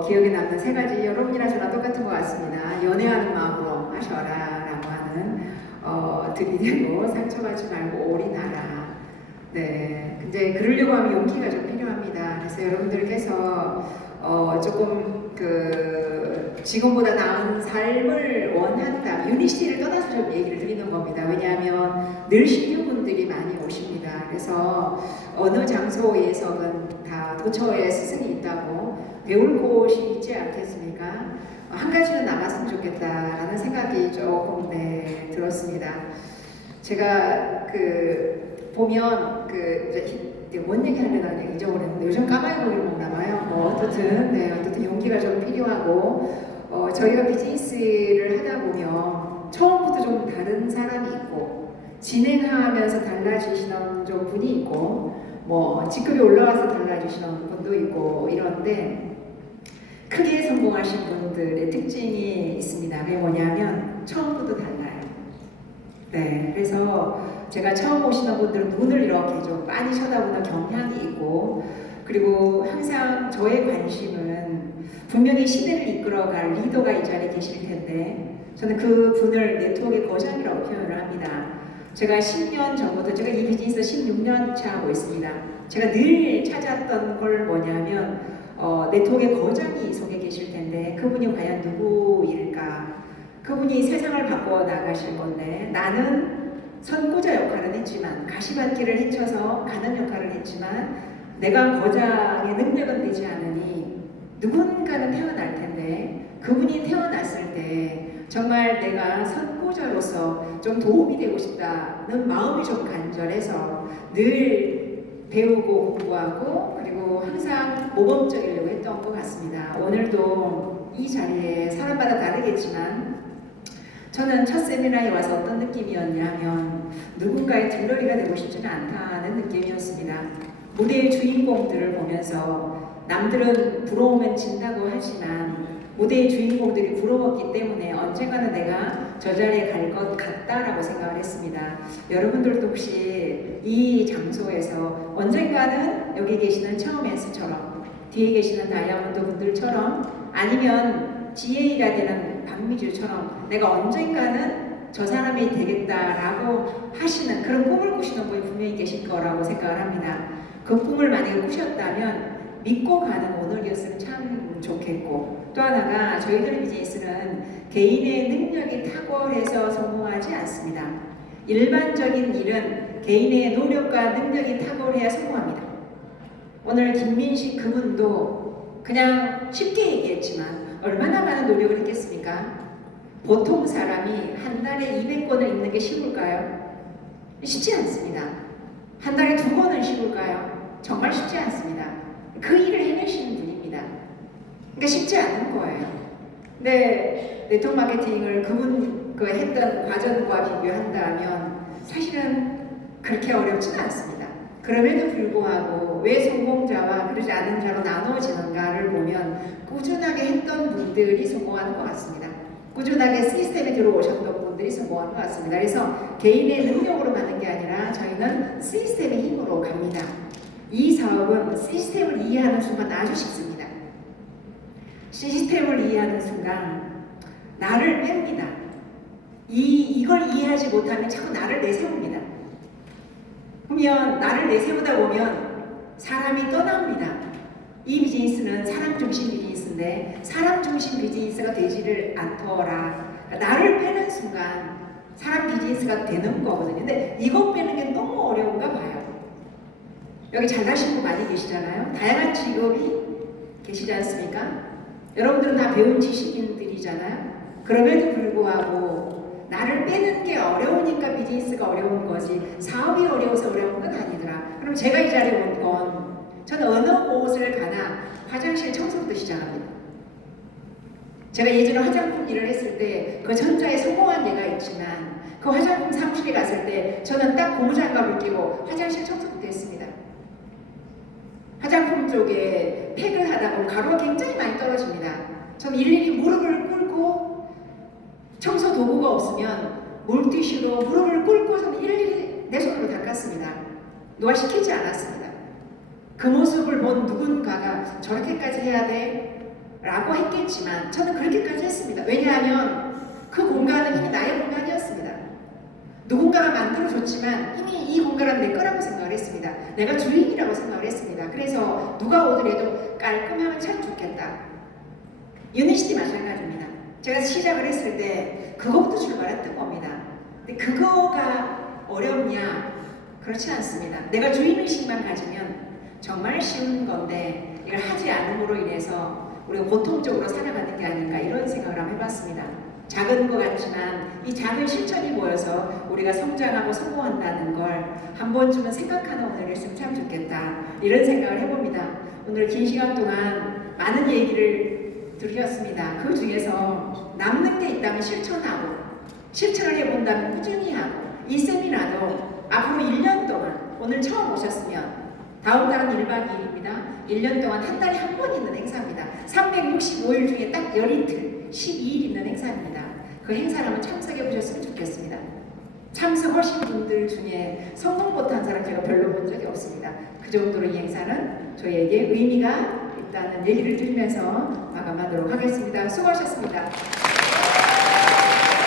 기억에 남는 세 가지 여러분이나 저랑 똑같은 것 같습니다. 연애하는 마음으로 하셔라 라고 하는 들이대고 상처받지 말고 올인하라. 네, 근데 그러려고 하면 용기가 좀 필요합니다. 그래서 여러분들께서 조금 지금보다 나은 삶을 원한다. 유니시티를 떠나서 좀 얘기를 드리는 겁니다. 왜냐하면 늘 신규분들이 많이 오십니다. 그래서 어느 장소에서는 다 도처에 스승이 있다고 배울 곳이 있지 않겠습니까? 한 가지는 남았으면 좋겠다라는 생각이 조금 들었습니다. 제가 보면 뭔 얘기 하려다 그냥 잊어버렸는데 요즘 까마귀고기를 먹나봐요. 어쨌든 용기가 좀 필요하고 저희가 비즈니스를 하다 보면 처음부터 좀 다른 사람이 있고 진행하면서 달라지시는 좀 분이 있고 직급이 올라와서 달라지시는 분도 있고 이런데 크게 성공하신 분들의 특징이 있습니다. 그게 뭐냐면 처음부터 달라요. 네, 그래서 제가 처음 오시는 분들은 눈을 이렇게 좀 빤히 쳐다보는 경향이 있고 그리고 항상 저의 관심은 분명히 시대를 이끌어갈 리더가 이 자리에 계실 텐데 저는 그 분을 네트워크의 거장이라고 표현을 합니다. 제가 10년 전부터 제가 이 비즈니스 16년 차 하고 있습니다. 제가 늘 찾았던 걸 뭐냐면 네트워크의 거장이 속에 계실 텐데 그분이 과연 누구일까? 그분이 세상을 바꿔 나가실 건데 나는 선구자 역할을 했지만 가시밭길을 헤쳐서 가는 역할을 했지만 내가 거장의 능력은 되지 않으니 누군가는 태어날 텐데 그분이 태어났을 때 정말 내가 선구자로서 좀 도움이 되고 싶다는 마음이 좀 간절해서 늘 배우고 공부하고 그리고 항상 모범적이려고 했던 것 같습니다. 오늘도 이 자리에 사람마다 다르겠지만 저는 첫 세미나에 와서 어떤 느낌이었냐면 누군가의 들러리가 되고 싶지는 않다는 느낌이었습니다. 무대의 주인공들을 보면서 남들은 부러우면 진다고 하지만 무대의 주인공들이 부러웠기 때문에 언젠가는 내가 저 자리에 갈 것 같다라고 생각을 했습니다. 여러분들도 혹시 이 장소에서 언젠가는 여기 계시는 처음에서처럼 뒤에 계시는 다이아몬드 분들처럼 아니면 GA가 되는 박미주처럼 내가 언젠가는 저 사람이 되겠다라고 하시는 그런 꿈을 꾸시는 분이 분명히 계실 거라고 생각을 합니다. 그 꿈을 만약에 꾸셨다면 믿고 가는 오늘이었으면 참 좋겠고 또 하나가 저희들 비즈니스는 개인의 능력이 탁월해서 성공하지 않습니다. 일반적인 일은 개인의 노력과 능력이 탁월해야 성공합니다. 오늘 김민식 그분도 그냥 쉽게 얘기했지만 얼마나 많은 노력을 했겠습니까? 보통 사람이 한 달에 200권을 읽는 게 쉬울까요? 쉽지 않습니다. 한 달에 2권은 쉬울까요? 정말 쉽지 않습니다. 그 일을 해내시는 분입니다. 그러니까 쉽지 않은 거예요. 근데 네트워크 마케팅을 그분 했던 과정과 비교한다면 사실은 그렇게 어렵지는 않습니다. 그럼에도 불구하고 왜 성공자와 그러지 않은 자로 나누어지는가를 보면 꾸준하게 했던 분들이 성공하는 것 같습니다. 꾸준하게 시스템에 들어오셨던 분들이 성공하는 것 같습니다. 그래서 개인의 능력으로 가는 게 아니라 저희는 시스템의 힘으로 갑니다. 이 사업은 시스템을 이해하는 순간 아주 쉽습니다. 시스템을 이해하는 순간 나를 뺍니다. 이걸 이해하지 못하면 자꾸 나를 내세웁니다. 그러면 나를 내세우다 보면 사람이 떠납니다. 이 비즈니스는 사람 중심 비즈니스인데 사람 중심 비즈니스가 되지를 않더라. 나를 빼는 순간 사람 비즈니스가 되는 거거든요. 근데 이거 빼는 게 너무 어려운가 봐요. 여기 잘나신 분 많이 계시잖아요. 다양한 직업이 계시지 않습니까? 여러분들은 다 배운 지식인들이잖아요. 그럼에도 불구하고 나를 빼는 게 어려우니까 비즈니스가 어려운 거지 사업이 어려워서 어려운 건 아니더라. 그럼 제가 이 자리에 온 건 저는 어느 곳을 가나 화장실 청소부터 시작합니다. 제가 예전에 화장품 일을 했을 때 그 전자에 성공한 예가 있지만 그 화장품 사무실에 갔을 때 저는 딱 고무장갑을 끼고 화장실 청소부터 했습니다. 화장품 쪽에 팩을 하다 보면 가루가 굉장히 많이 떨어집니다. 저는 일일이 무릎을 꿇고 청소 도구가 없으면 물티슈로 무릎을 꿇고 저는 일일이 내 손으로 닦았습니다. 누가 시키지 않았습니다. 그 모습을 본 누군가가 저렇게까지 해야 돼? 라고 했겠지만 저는 그렇게까지 했습니다. 왜냐하면 그 공간은 이미 나의 공간이었습니다. 누군가가 만들어줬지만 이미 이 공간은 내 거라고 생각을 했습니다. 내가 주인이라고 생각을 했습니다. 그래서 누가 오더라도 깔끔하면 참 좋겠다. 유니시티 마찬가지입니다. 제가 시작을 했을 때 그것부터 출발했던 겁니다. 근데 그거가 어렵냐? 그렇지 않습니다. 내가 주인의식만 가지면 정말 쉬운 건데 이걸 하지 않음으로 인해서 우리가 고통적으로 살아가는 게 아닌가 이런 생각을 한번 해봤습니다. 작은 것 같지만 이 작은 실천이 모여서 우리가 성장하고 성공한다는 걸 한 번쯤은 생각하는 오늘을 했으면 참 좋겠다 이런 생각을 해봅니다. 오늘 긴 시간 동안 많은 얘기를 드렸습니다. 그 중에서 남는 게 있다면 실천하고 실천을 해본다면 꾸준히 하고 이 세미나도 앞으로 1년 동안 오늘 처음 오셨으면 다음 달은 1박 2일입니다. 1년 동안 한 달에 한 번 있는 행사입니다. 365일 중에 딱 열이틀 12일 있는 행사입니다. 그 행사를 한번 참석해 보셨으면 좋겠습니다. 참석하신 분들 중에 성공 못한 사람 제가 별로 본 적이 없습니다. 그 정도로 이 행사는 저희에게 의미가 있다는 얘기를 드리면서 마감하도록 하겠습니다. 수고하셨습니다.